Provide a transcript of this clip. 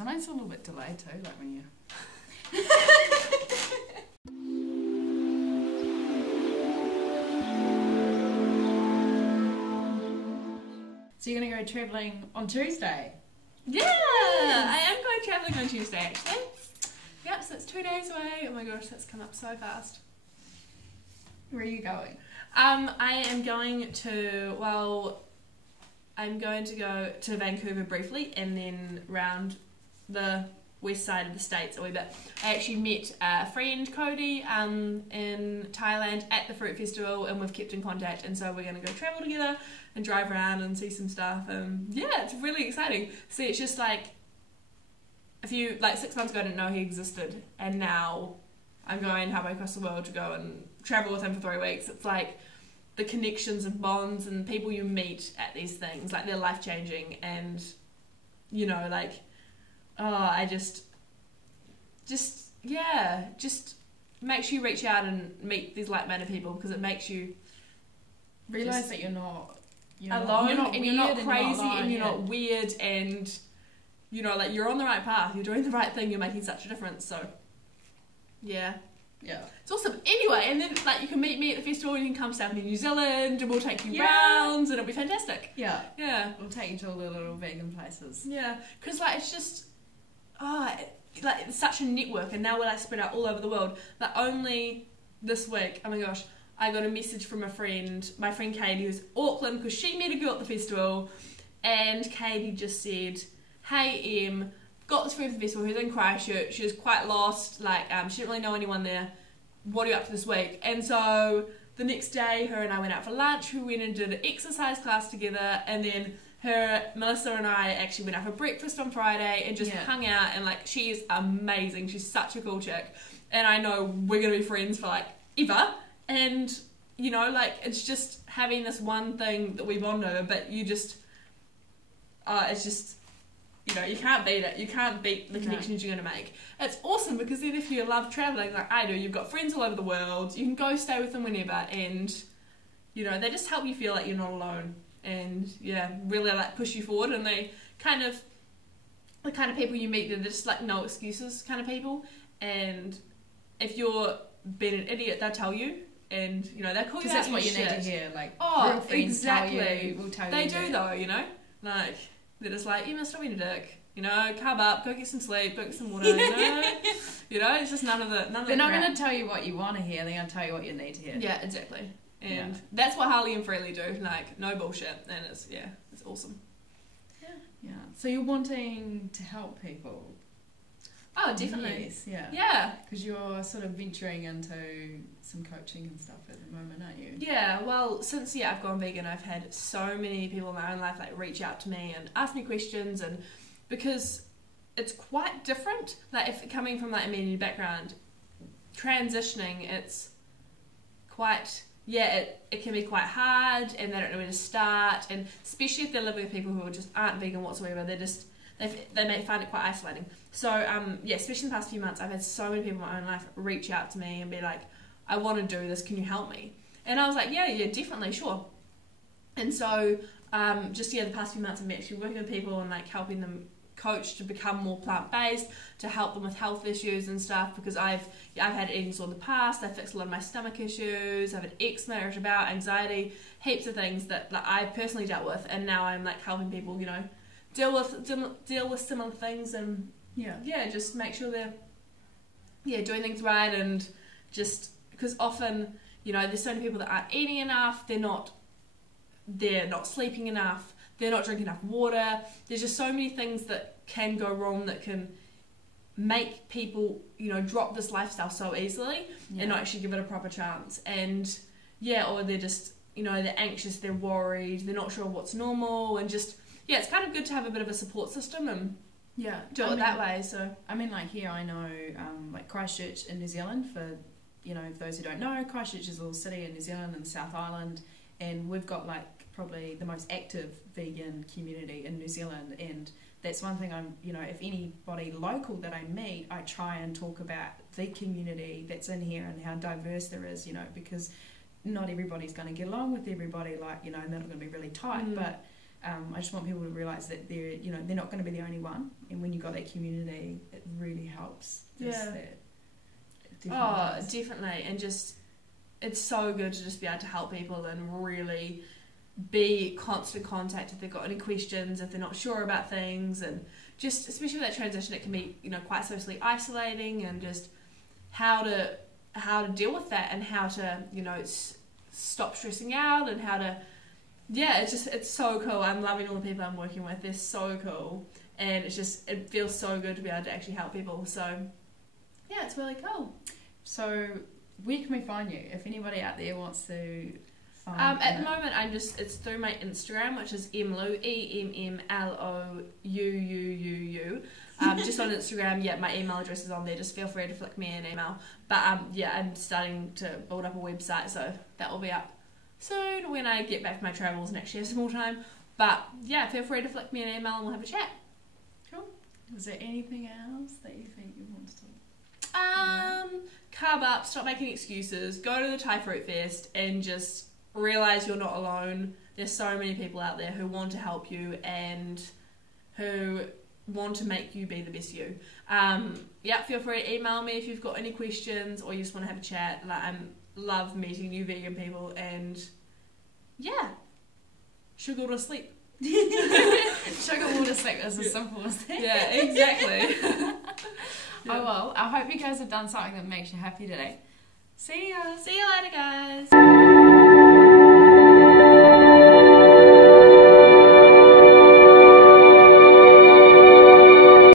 Sometimes a little bit delayed too, like when you... So you're going to go travelling on Tuesday? Yeah, I am going travelling on Tuesday actually. Yep, so it's 2 days away. Oh my gosh, that's come up so fast. Where are you going? I am going to, I'm going to go to Vancouver briefly and then round the west side of the States a wee bit. I actually met a friend, Cody, in Thailand at the Fruit Festival, and we've kept in contact, and so we're going to go travel together and drive around and see some stuff, and yeah, it's really exciting. See, it's just like, 6 months ago I didn't know he existed, and now I'm going halfway across the world to go and travel with him for 3 weeks. It's like the connections and bonds and people you meet at these things, like they're life-changing, and you know, like, I just makes you reach out and meet these like-minded people, because it makes you realise that you're not alone, and you're not crazy, and you're not not weird, and you know, like, you're on the right path, you're doing the right thing, you're making such a difference. So yeah, it's awesome. Anyway, and then like you can meet me at the festival, and you can come south to New Zealand, and we'll take you rounds, and it'll be fantastic. Yeah, we'll take you to all the little vegan places. Yeah, because like it's just like it's such a network, and now we're like spread out all over the world. Like only this week, oh my gosh, I got a message from my friend Katie, who's Auckland, because she met a girl at the festival, and Katie just said, "Hey Em, got this friend for the festival who's in Christchurch. She was quite lost, like she didn't really know anyone there. What are you up to this week?" And so the next day, her and I went out for lunch. We went and did an exercise class together, and then Melissa and I actually went out for breakfast on Friday and just hung out, and like she is amazing. She's such a cool chick, and I know we're gonna be friends for like ever. And you know, like it's just having this one thing that we bond over, but you just it's just, you know, you can't beat it. You can't beat the connections you're going to make. It's awesome, because then if you love travelling like I do, you've got friends all over the world, you can go stay with them whenever, and you know, they just help you feel like you're not alone, and really like push you forward. And they kind of, the kind of people you meet, they're just like no excuses kind of people, and if you're being an idiot, they'll tell you, and you know, they'll call you out. Because that's what you need to hear, like real friends exactly. tell you, will tell they you. They do though, you know, like they're just like, you must stop being a dick. You know, carb up, go get some sleep, go get some water, you know, it's just none of the They're not going to tell you what you want to hear, they're going to tell you what you need to hear. Yeah, exactly. And that's what Harley and Freely do, like, no bullshit, and it's awesome. Yeah. So you're wanting to help people? Oh, definitely. Yes, yeah. Because you're sort of venturing into some coaching and stuff at the moment, aren't you? Yeah, well, since I've gone vegan, I've had so many people in my own life like reach out to me and ask me questions, and because it's quite different, like if coming from like a media background, transitioning, it's quite, it can be quite hard, and they don't know where to start, and especially if they're living with people who just aren't vegan whatsoever, they may find it quite isolating. So especially in the past few months, I've had so many people in my own life reach out to me and be like, I want to do this, can you help me? And I was like, yeah, definitely, sure. And so the past few months I've been actually working with people and like helping them coach to become more plant-based, to help them with health issues and stuff, because I've had eating disorder in the past, I've fixed a lot of my stomach issues, I've had eczema, irritable bowel, anxiety, heaps of things that like, I've personally dealt with, and now I'm like helping people, you know, deal with similar things, and just make sure they're doing things right, and just because often, you know, there's so many people that aren't eating enough, they're not sleeping enough, they're not drinking enough water. There's just so many things that can go wrong that can make people, you know, drop this lifestyle so easily and not actually give it a proper chance. And or they're just, you know, they're anxious, they're worried, they're not sure what's normal, and just it's kind of good to have a bit of a support system and do it that way. So I mean, like here I know like Christchurch in New Zealand, for, you know, those who don't know, Christchurch is a little city in New Zealand in the South Island, and we've got like probably the most active vegan community in New Zealand, and that's one thing I'm, you know, if anybody local that I meet, I try and talk about the community that's in here and how diverse there is, you know, because not everybody's going to get along with everybody, like, you know, and they're not going to be really tight, but I just want people to realise that they're not going to be the only one, and when you've got that community, it really helps. Definitely, and just it's so good to just be able to help people and really be constant contact if they've got any questions, if they're not sure about things, and just especially with that transition, it can be quite socially isolating, and just how to deal with that, and how to stop stressing out, and how to it's so cool. I'm loving all the people I'm working with. They're so cool, and it feels so good to be able to actually help people. So yeah, it's really cool. So where can we find you if anybody out there wants to find at the moment it's through my Instagram, which is Emmlouu, EMMLOUUUU. Just on Instagram. My email address is on there, just feel free to flick me an email, but I'm starting to build up a website, so that will be up soon when I get back from my travels and actually have some more time. But yeah, feel free to flick me an email and we'll have a chat. Cool. Is there anything else that you think you want to talk? Carb up, stop making excuses, go to the Thai Fruit Fest and just realise you're not alone. There's so many people out there who want to help you and who want to make you be the best you. Feel free to email me if you've got any questions or you just want to have a chat. I love meeting new vegan people, and sugar to sleep. Sugar water sleep is as simple as that. Yeah, exactly. Oh well, I hope you guys have done something that makes you happy today. See ya! See you later, guys!